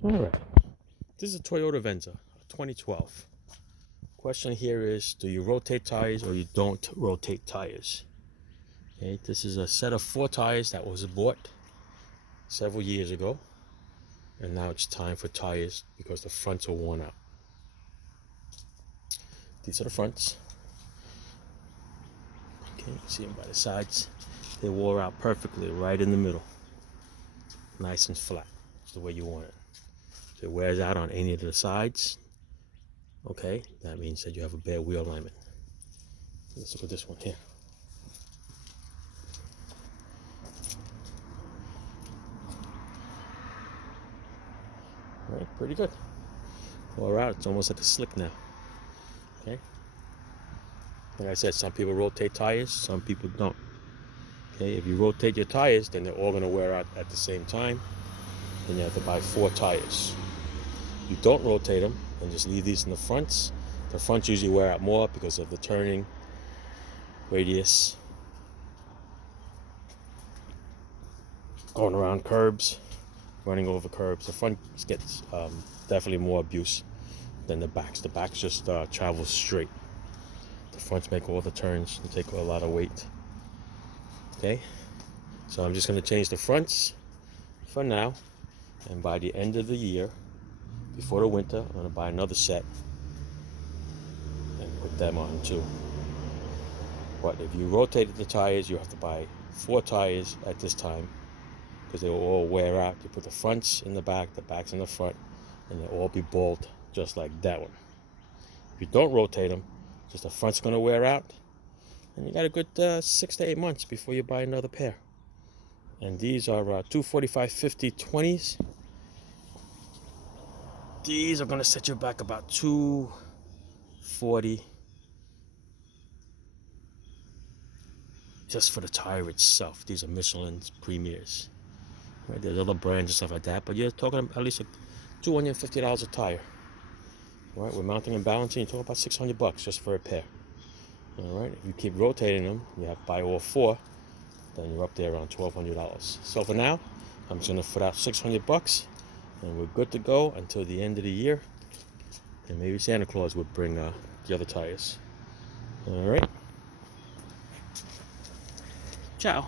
All right. This is a Toyota Venza, 2012. Question here is, do you rotate tires or you don't rotate tires? Okay, this is a set of 4 tires that was bought several years ago, and now it's time for tires because the fronts are worn out. These are the fronts. Okay, you can see them by the sides. They wore out perfectly right in the middle. Nice and flat. It's the way you want it. If it wears out on any of the sides, okay, that means that you have a bad wheel alignment. Let's look at this one here. All right, pretty good. Wore out. It's almost like a slick now. Okay. Like I said, some people rotate tires, some people don't. Okay, if you rotate your tires, then they're all going to wear out at the same time. Then you have to buy 4 tires. You don't rotate them and just leave these in the fronts. The fronts usually wear out more because of the turning radius, going around curbs, running over curbs. The front gets definitely more abuse than the backs. The backs just travel straight. The fronts make all the turns and take a lot of weight. Okay, so I'm just going to change the fronts for now, and by the end of the year, before the winter, I'm going to buy another set and put them on too. But if you rotated the tires, you have to buy 4 tires at this time because they will all wear out. You put the fronts in the backs in the front, and they'll all be bald just like that one. If you don't rotate them, just the front's going to wear out, and you got a good 6 to 8 months before you buy another pair. And these are 245/50 20s. These are going to set you back about 240 just for the tire itself. These are Michelin's Premiers. Right, there's other brands and stuff like that, but you're talking at least $250 a tire. All right, with mounting and balancing, you're talking about $600 just for a pair. All right, if you keep rotating them, you have to buy all 4, then you're up there around $1,200. So for now, I'm just gonna put out $600, and we're good to go until the end of the year. And maybe Santa Claus would bring the other tires. All right. Ciao.